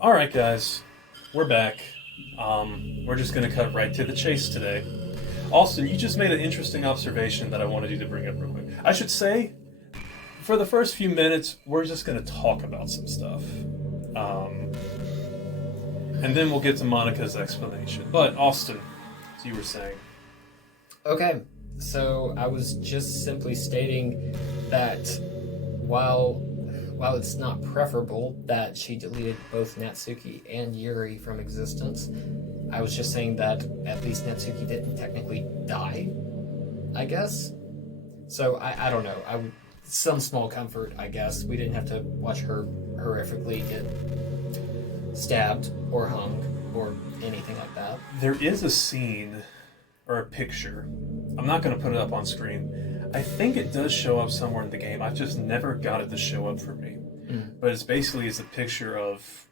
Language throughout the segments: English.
All right, guys, we're back. We're just going to cut right to the chase today. Austin, you just made an interesting observation that I wanted you to bring up real quick. I should say, for the first few minutes, we're just going to talk about some stuff. And then we'll get to Monica's explanation. But, Austin, as you were saying. Okay, so I was just simply stating that while it's not preferable that she deleted both Natsuki and Yuri from existence, I was just saying that at least Natsuki didn't technically die, I guess. So I don't know. Some small comfort, I guess. We didn't have to watch her horrifically get stabbed or hung or anything like that. There is a scene or a picture. I'm not going to put it up on screen. I think it does show up somewhere in the game. I just never got it to show up for me. But it's a picture of...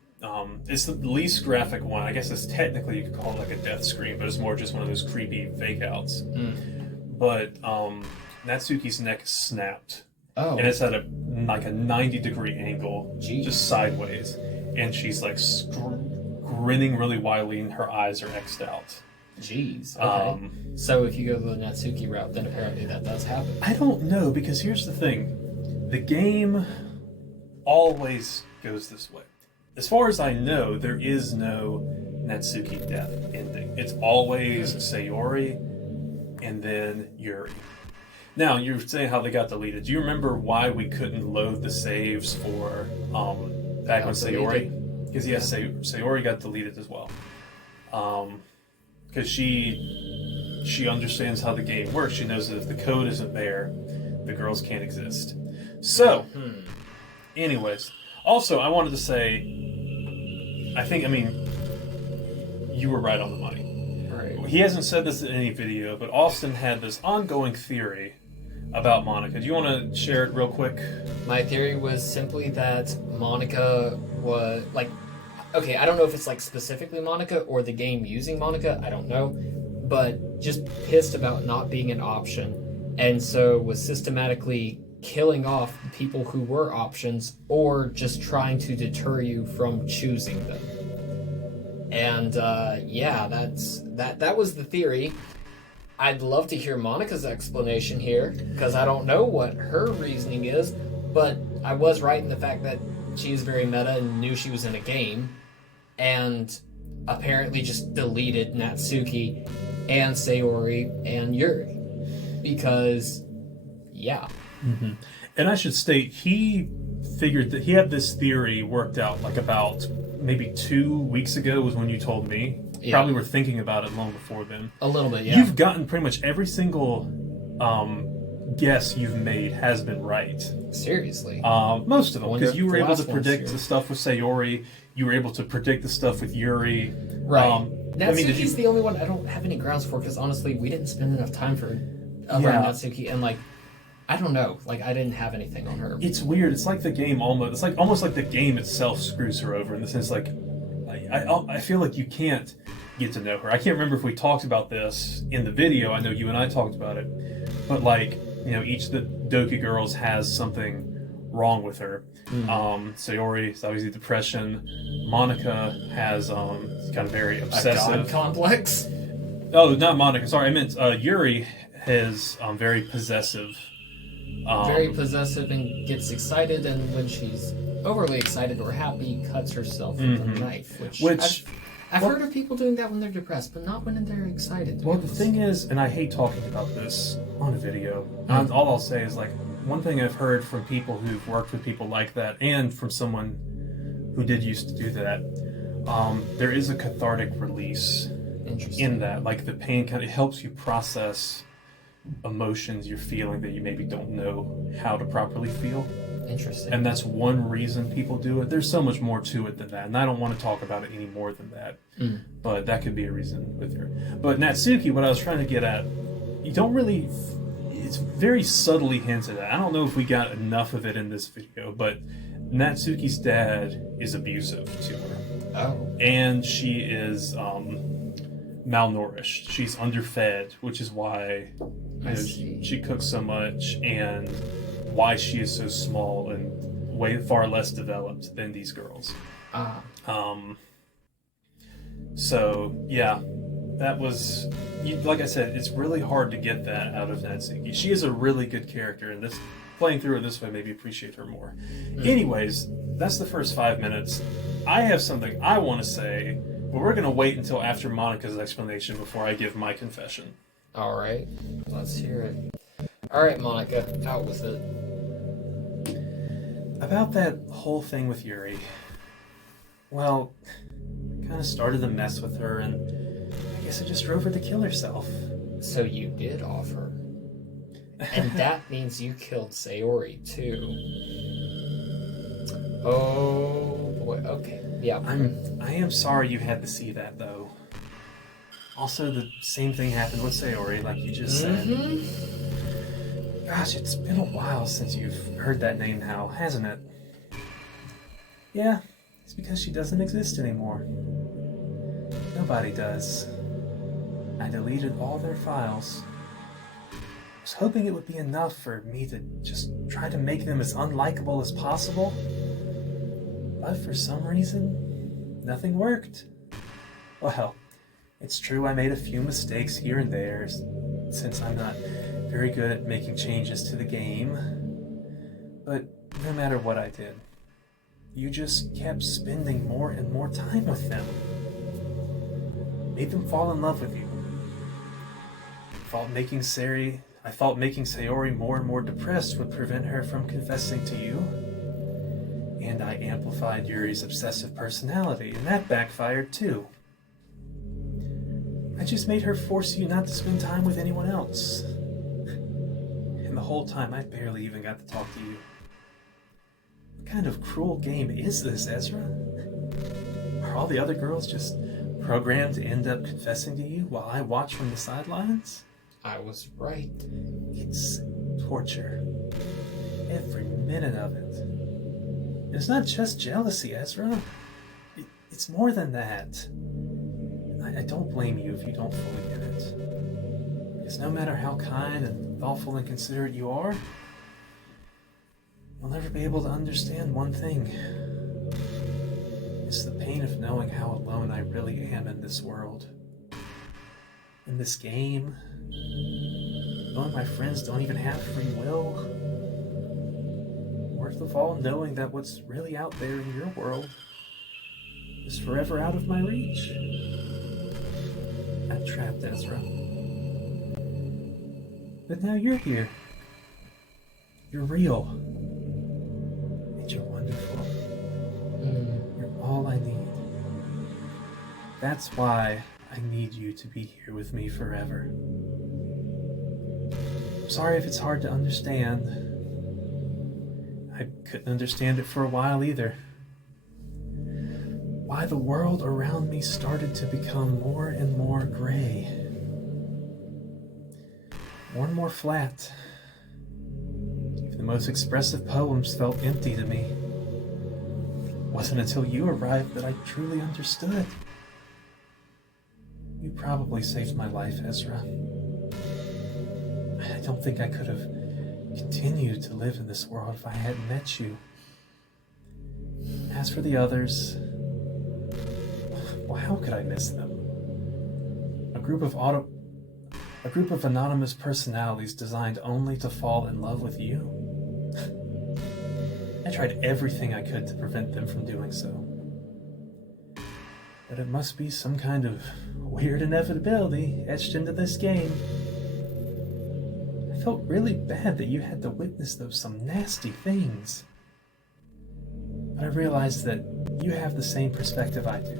it's the least graphic one. I guess it's technically, you could call it like a death screen, but it's more just one of those creepy fake outs. But Natsuki's neck is snapped. Oh. And it's at a 90-degree angle, Jeez. Just sideways. And she's like grinning really widely and her eyes are X'd out. Jeez. Okay. So if you go the Natsuki route, then apparently that does happen. I don't know, because here's the thing. The game always goes this way. As far as I know, there is no Natsuki death ending. It's always Sayori and then Yuri. Now, you're saying how they got deleted. Do you remember why we couldn't load the saves for back on Sayori? Because yes, Sayori got deleted as well. Because she understands how the game works. She knows that if the code isn't there, the girls can't exist. So, anyways, also I wanted to say, you were right on the money. Right. He hasn't said this in any video, but Austin had this ongoing theory about Monika. Do you want to share it real quick? My theory was simply that Monika was okay, I don't know if it's specifically Monika or the game using Monika, I don't know, but just pissed about not being an option, and so was systematically killing off the people who were options or just trying to deter you from choosing them. And that was the theory. I'd love to hear Monika's explanation here, because I don't know what her reasoning is, but I was right in the fact that she is very meta and knew she was in a game, and apparently just deleted Natsuki and Sayori and Yuri. Because, yeah. Mm-hmm. And I should state, he figured that he had this theory worked out about maybe 2 weeks ago was when you told me. Yeah. Probably were thinking about it long before then. A little bit, yeah. You've gotten pretty much every single guess you've made has been right. Seriously? Most of them, because you were able to predict the stuff with Sayori. You were able to predict the stuff with Yuri. Right. Natsuki's the only one I don't have any grounds for, because honestly, we didn't spend enough time around Natsuki, and I don't know. I didn't have anything on her. It's weird. It's like the game almost... It's almost like the game itself screws her over in the sense I feel like you can't get to know her. I can't remember if we talked about this in the video. I know you and I talked about it. But each of the Doki girls has something wrong with her. Sayori is obviously depression. Monika has kind of very obsessive... A god complex? Oh, not Monika. Sorry, I meant Yuri has very possessive... very possessive and gets excited, and when she's overly excited or happy, cuts herself with a knife. Which I've heard of people doing that when they're depressed, but not when they're excited. Well, the thing is, and I hate talking about this on a video, all I'll say is one thing I've heard from people who've worked with people like that, and from someone who did used to do that, there is a cathartic release in that. The pain it helps you process emotions you're feeling that you maybe don't know how to properly feel. Interesting. And that's one reason people do it. There's so much more to it than that, and I don't want to talk about it any more than that. But that could be a reason with her. But Natsuki, what I was trying to get at, you don't really... It's very subtly hinted at. I don't know if we got enough of it in this video, but Natsuki's dad is abusive to her. Oh. And she is malnourished. She's underfed, which is why she cooks so much, and why she is so small and far less developed than these girls. Ah. So yeah, that was like I said. It's really hard to get that out of Natsuki. She is a really good character, and this playing through it this way made me appreciate her more. Anyways, that's the first 5 minutes. I have something I want to say, but we're gonna wait until after Monica's explanation before I give my confession. All right, let's hear it. All right, Monica, out with it. About that whole thing with Yuri. Well, I kind of started to mess with her, and I guess I just drove her to kill herself. So you did offer. And that means you killed Sayori, too. Oh, boy. Okay. Yeah. I am sorry you had to see that, though. Also, the same thing happened with Sayori, like you just said. Gosh, it's been a while since you've heard that name now, hasn't it? Yeah, it's because she doesn't exist anymore. Nobody does. I deleted all their files. I was hoping it would be enough for me to just try to make them as unlikable as possible. But for some reason, nothing worked. Well, it's true I made a few mistakes here and there, since I'm not very good at making changes to the game. But no matter what I did, you just kept spending more and more time with them. Made them fall in love with you. I thought making Sayori more and more depressed would prevent her from confessing to you. And I amplified Yuri's obsessive personality, and that backfired too. I just made her force you not to spend time with anyone else. And the whole time, I barely even got to talk to you. What kind of cruel game is this, Ezra? Are all the other girls just programmed to end up confessing to you while I watch from the sidelines? I was right. It's torture. Every minute of it. It's not just jealousy, Ezra. It's more than that. I don't blame you if you don't fully get it. Because no matter how kind and thoughtful and considerate you are, you'll never be able to understand one thing. It's the pain of knowing how alone I really am in this world. In this game. Knowing my friends don't even have free will. Worst of all, knowing that what's really out there in your world is forever out of my reach. I'm trapped, Ezra. But now you're here. You're real. And you're wonderful. You're all I need. That's why I need you to be here with me forever. I'm sorry if it's hard to understand. I couldn't understand it for a while either. Why the world around me started to become more and more gray. More and more flat. Even the most expressive poems felt empty to me. It wasn't until you arrived that I truly understood. You probably saved my life, Ezra. I don't think I could have continued to live in this world if I hadn't met you. As for the others, well, how could I miss them? A group of anonymous personalities designed only to fall in love with you? I tried everything I could to prevent them from doing so. But it must be some kind of weird inevitability etched into this game. I felt really bad that you had to witness some nasty things. But I realized that you have the same perspective I do.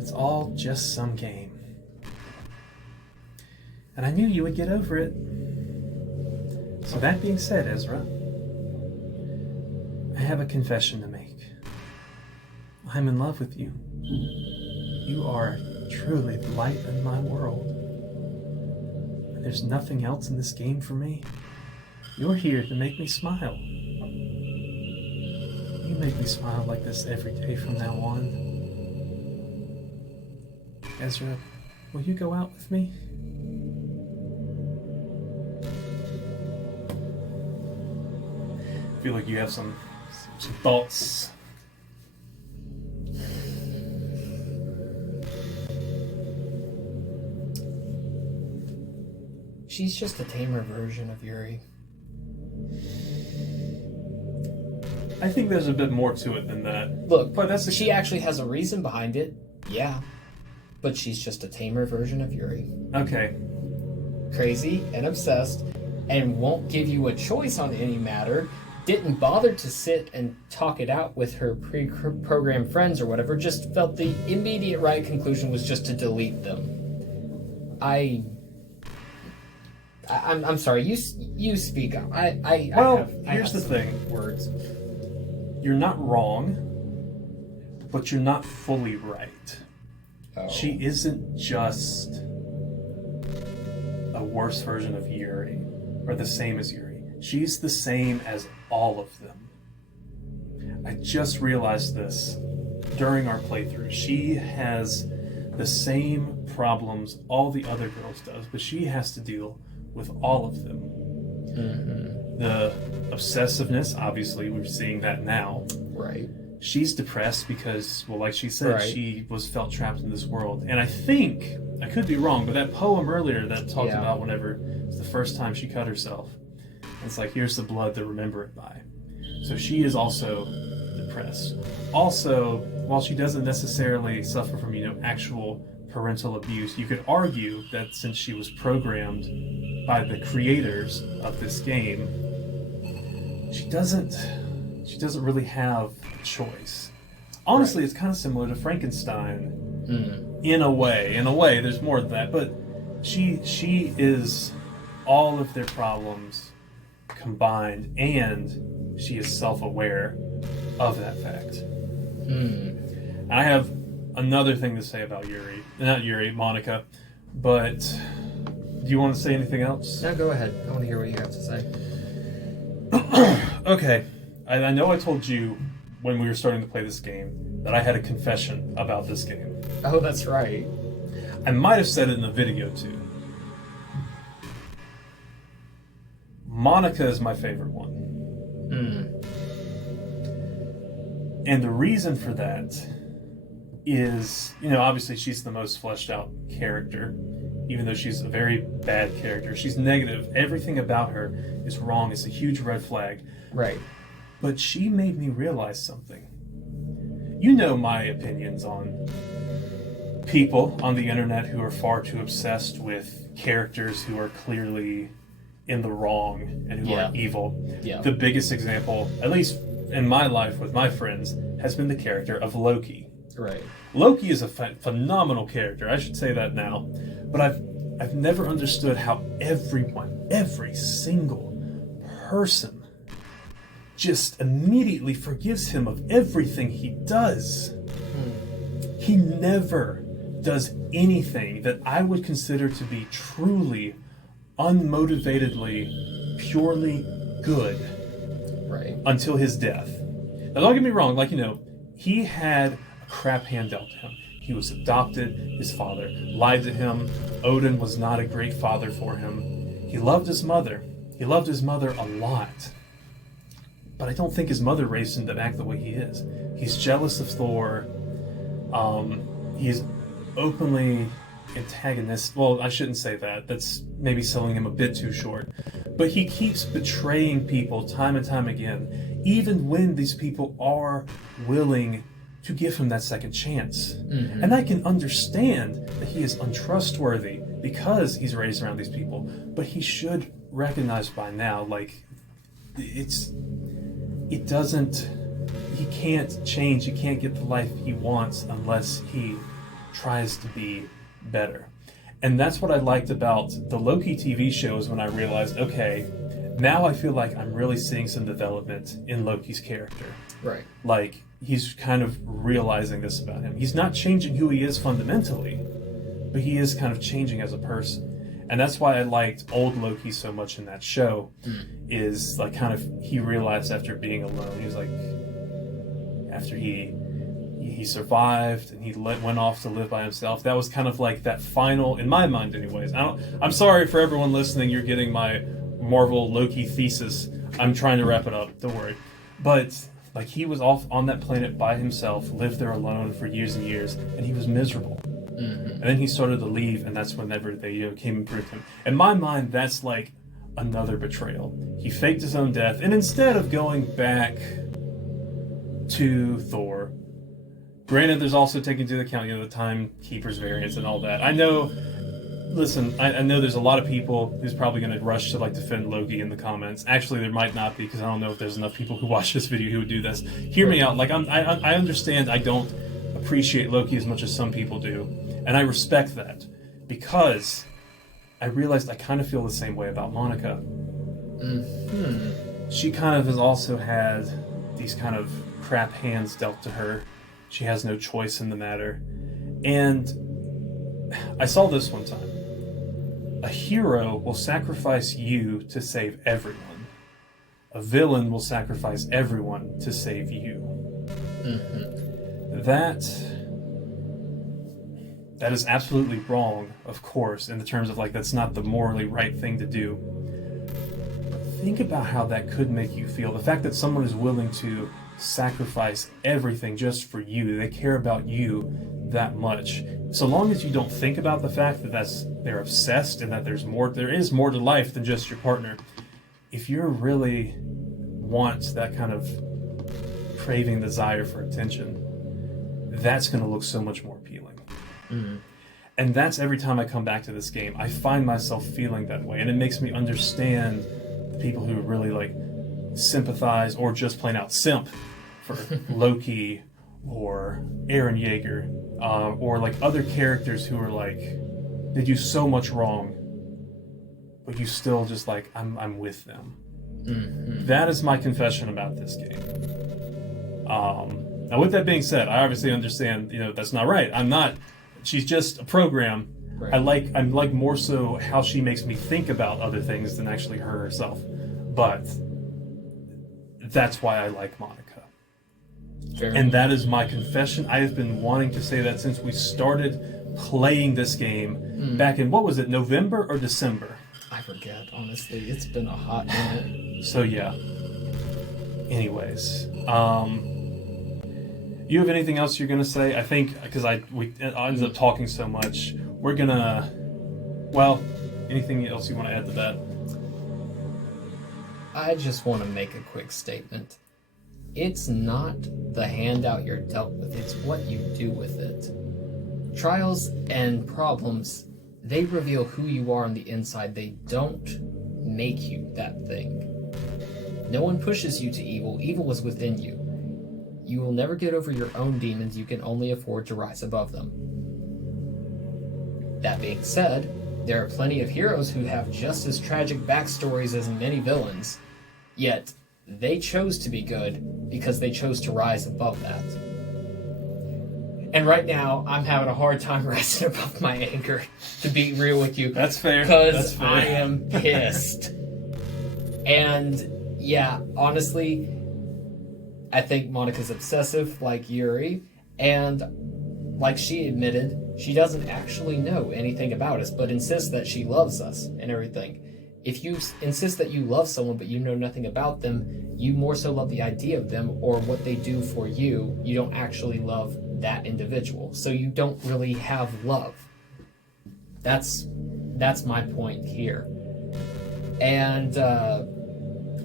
It's all just some game. And I knew you would get over it. So that being said, Ezra, I have a confession to make. I'm in love with you. You are truly the light in my world. And there's nothing else in this game for me. You're here to make me smile. You make me smile like this every day from now on. Ezra, will you go out with me? I feel like you have some thoughts She's just a tamer version of Yuri. I think there's a bit more to it than that. Look, but she actually has a reason behind it, yeah. But she's just a tamer version of Yuri. Okay. Crazy and obsessed, and won't give you a choice on any matter. Didn't bother to sit and talk it out with her pre-programmed friends or whatever. Just felt the immediate right conclusion was just to delete them. I'm sorry. You speak up. Here's the thing. Words. You're not wrong, but you're not fully right. Oh. She isn't just a worse version of Yuri, or the same as Yuri. She's the same as all of them. I just realized this during our playthrough. She has the same problems all the other girls does, but she has to deal with all of them. Mm-hmm. The obsessiveness, obviously, we're seeing that now. Right. She's depressed because, well, like she said, right. she felt trapped in this world. And I think, I could be wrong, but that poem earlier that talked about whenever it's the first time she cut herself, it's like, here's the blood to remember it by. So she is also depressed. Also, while she doesn't necessarily suffer from, actual parental abuse, you could argue that since she was programmed by the creators of this game, she doesn't really have a choice. Honestly, It's kind of similar to Frankenstein in a way. In a way, there's more than that, but she is all of their problems combined, and she is self-aware of that fact. I have another thing to say about Monika, but do you want to say anything else? No, go ahead. I want to hear what you have to say. Okay. I know I told you when we were starting to play this game that I had a confession about this game. Oh, that's right. I might have said it in the video too. Monika is my favorite one. And the reason for that is, obviously she's the most fleshed out character, even though she's a very bad character. She's negative. Everything about her is wrong. It's a huge red flag. Right. But she made me realize something. You know my opinions on people on the internet who are far too obsessed with characters who are clearly in the wrong and who are evil. Yeah. The biggest example, at least in my life with my friends, has been the character of Loki. Right. Loki is a phenomenal character. I should say that now. But I've never understood how every single person just immediately forgives him of everything he does. He never does anything that I would consider to be truly, unmotivatedly, purely good. Right. Until his death. Now don't get me wrong, he had a crap hand dealt to him. He was adopted, his father lied to him, Odin was not a great father for him. He loved his mother. He loved his mother a lot. But I don't think his mother raised him to act the way he is. He's jealous of Thor. He's openly antagonistic. Well, I shouldn't say that. That's maybe selling him a bit too short. But he keeps betraying people time and time again, even when these people are willing to give him that second chance. Mm-hmm. And I can understand that he is untrustworthy because he's raised around these people. But he should recognize by now, he can't change, he can't get the life he wants unless he tries to be better. And that's what I liked about the Loki TV shows when I realized, okay, now I feel like I'm really seeing some development in Loki's character. Right. He's kind of realizing this about him. He's not changing who he is fundamentally, but he is kind of changing as a person. And that's why I liked old Loki so much in that show, is he realized after being alone, he was after he survived and he went off to live by himself, that was kind of that final, in my mind anyways. I'm sorry for everyone listening, you're getting my Marvel Loki thesis. I'm trying to wrap it up, don't worry. But he was off on that planet by himself, lived there alone for years and years, and he was miserable. And then he started to leave, and that's whenever they came and proved him. In my mind, that's like another betrayal. He faked his own death, and instead of going back to Thor, granted, there's also taking into account, the timekeeper's variance and all that. I know. Listen, I know there's a lot of people who's probably going to rush to defend Loki in the comments. Actually, there might not be, because I don't know if there's enough people who watch this video who would do this. Hear me out. I understand I don't appreciate Loki as much as some people do, and I respect that, because I realized I kind of feel the same way about Monika. She kind of has also had these kind of crap hands dealt to her. She has no choice in the matter. And I saw this one time. A hero will sacrifice you to save everyone. A villain will sacrifice everyone to save you. That is absolutely wrong, of course, in the terms of that's not the morally right thing to do. But think about how that could make you feel. The fact that someone is willing to sacrifice everything just for you, they care about you that much. So long as you don't think about the fact that they're obsessed and that there is more to life than just your partner. If you really want that kind of craving desire for attention, that's going to look so much more appealing. And that's every time I come back to this game, I find myself feeling that way, and it makes me understand the people who really sympathize or just plain out simp for Loki or Eren Yeager, or other characters who are they do so much wrong, but you still just I'm with them. That is my confession about this game. Now, with that being said, I obviously understand that's not right. I'm not. She's just a program. Right. I'm more so how she makes me think about other things than actually her herself. But that's why I like Monika. And that is my confession. I have been wanting to say that since we started playing this game back in, what was it, November or December? I forget, honestly. It's been a hot minute. So, yeah. Anyways, you have anything else you're going to say? I think, because we ended up talking so much, we're going to... Well, anything else you want to add to that? I just want to make a quick statement. It's not the handout you're dealt with, it's what you do with it. Trials and problems, they reveal who you are on the inside. They don't make you that thing. No one pushes you to evil. Evil is within you. You will never get over your own demons. You can only afford to rise above them. That being said, there are plenty of heroes who have just as tragic backstories as many villains, yet they chose to be good because they chose to rise above that. And right now, I'm having a hard time rising above my anger, to be real with you. That's fair. Because I am pissed. And yeah, honestly, I think Monika's obsessive, like Yuri, and like she admitted, she doesn't actually know anything about us, but insists that she loves us and everything. If you insist that you love someone but you know nothing about them, you more so love the idea of them or what they do for you. You don't actually love that individual. So you don't really have love. That's my point here. And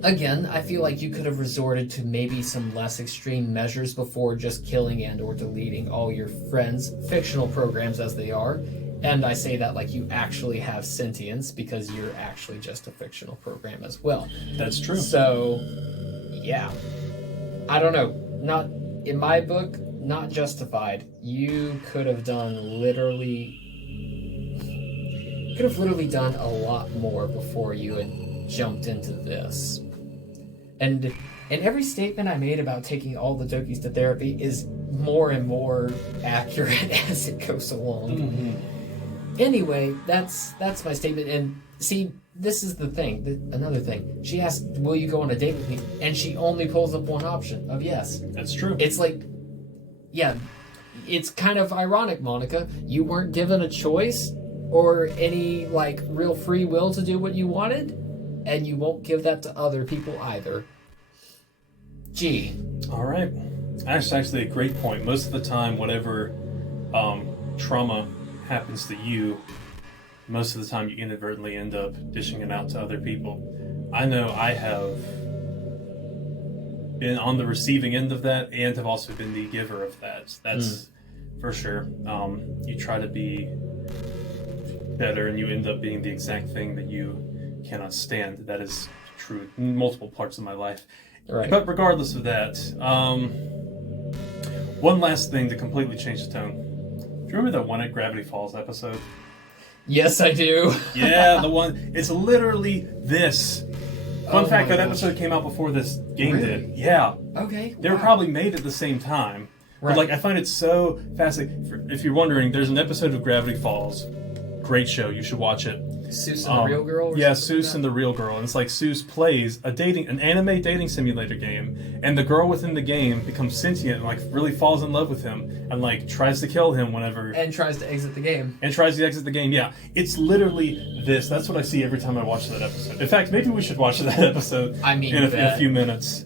again, I feel like you could have resorted to maybe some less extreme measures before just killing and or deleting all your friends, fictional programs as they are. And I say that like you actually have sentience because you're actually just a fictional program as well. That's true. So, yeah. I don't know. Not in my book, not justified. You could have literally done a lot more before you had jumped into this. And every statement I made about taking all the Dokis to therapy is more and more accurate as it goes along. Mm-hmm. Anyway, that's my statement. And see, this is the thing. Another thing. She asked, will you go on a date with me? And she only pulls up one option of yes. That's true. It's like, yeah, it's kind of ironic, Monika. You weren't given a choice or any, like, real free will to do what you wanted, and you won't give that to other people either. Gee. All right. That's actually a great point. Most of the time, whatever trauma happens to you, most of the time you inadvertently end up dishing it out to other people. I know I have been on the receiving end of that and have also been the giver of that. That's for sure. You try to be better and you end up being the exact thing that you cannot stand. That is true in multiple parts of my life. Right. But regardless of that, one last thing to completely change the tone. Do you remember that one at Gravity Falls episode? Yes, I do. Yeah, the one. It's literally this. Fun fact, that gosh. episode came out before this game Really? did. Yeah. Okay. They were probably made at the same time. Right. But like, I find it so fascinating. If you're wondering, there's an episode of Gravity Falls. Great show. You should watch it. Seuss and the Real Girl? Or Yeah, something like Seuss that? and the Real Girl. And it's like Seuss plays an anime dating simulator game, and the girl within the game becomes sentient and like really falls in love with him and like tries to kill him whenever And tries to exit the game. and tries to exit the game. Yeah, it's literally this. That's what I see every time I watch that episode. In fact, maybe we should watch that episode I mean, in a few minutes.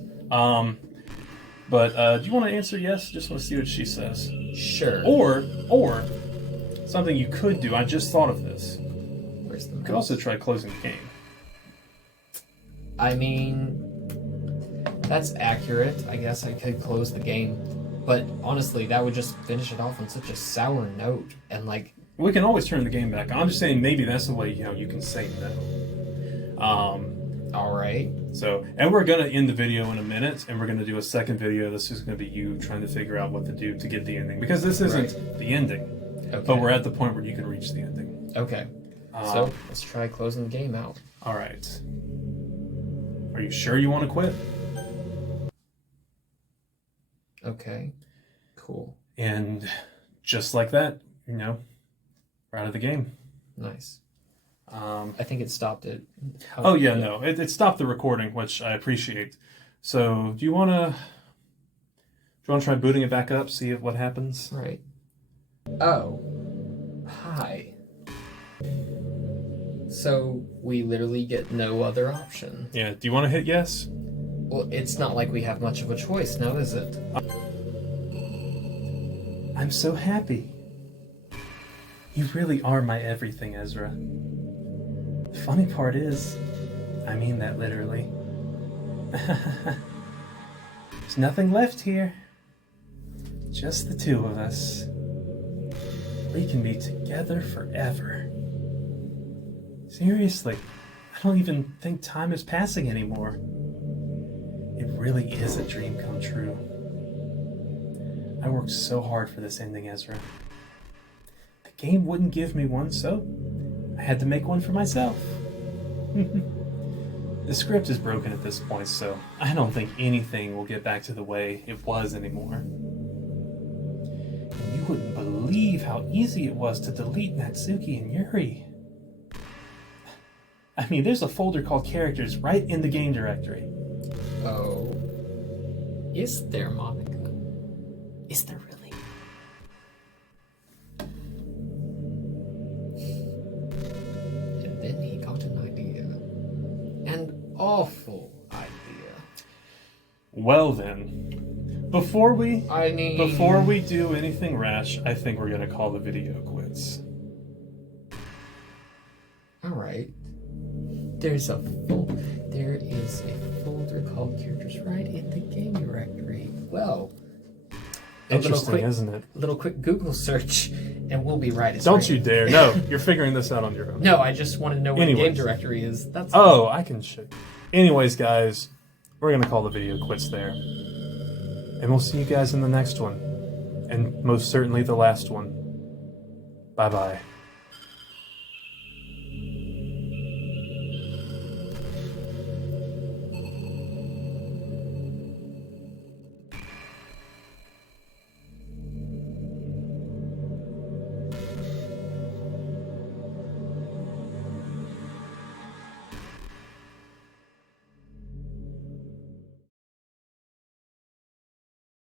But do you want to answer yes? Just want to see what she says. Sure. Or something you could do. I just thought of this. Where's the You could also try closing the game. I mean, that's accurate. I guess I could close the game. But honestly, that would just finish it off on such a sour note. And like, We can always turn the game back. I'm just saying maybe that's the way you can say no. alright. So, and we're gonna end the video in a minute, and we're gonna do a second video. This is gonna be you trying to figure out what to do to get the ending, because this isn't the ending, Okay. but we're at the point where you can reach the ending. Okay. So, let's try closing the game out. All right. Are you sure you want to quit? Okay. Cool. And just like that, we're out of the game. Nice. I think it stopped it. Oh yeah, no, it stopped the recording, which I appreciate. So, do you want to try booting it back up, see what happens? Right. Oh. Hi. So, we literally get no other option. Yeah. Do you want to hit yes? Well, it's not like we have much of a choice now, is it? I'm so happy. You really are my everything, Ezra. The funny part is, I mean that literally. There's nothing left here. Just the two of us. We can be together forever. Seriously, I don't even think time is passing anymore. It really is a dream come true. I worked so hard for this ending, Ezra. The game wouldn't give me one, so I had to make one for myself. The script is broken at this point, so I don't think anything will get back to the way it was anymore. And you wouldn't believe how easy it was to delete Natsuki and Yuri. I mean, there's a folder called Characters right in the game directory. Oh. Is there, Monica? Is there really? And then he got an idea. An awful idea. Well then, before we do anything rash, I think we're gonna call the video quits. Alright. There is a folder called Characters right in the game directory. Well, Interesting, isn't it? little quick Google search, and we'll be right. It's Don't right. you dare! No, you're figuring this out on your own. No, I just wanted to know where the game Anyways. directory is. That's Oh, I can show you. Anyways, guys, we're gonna call the video quits there, and we'll see you guys in the next one, and most certainly the last one. Bye bye.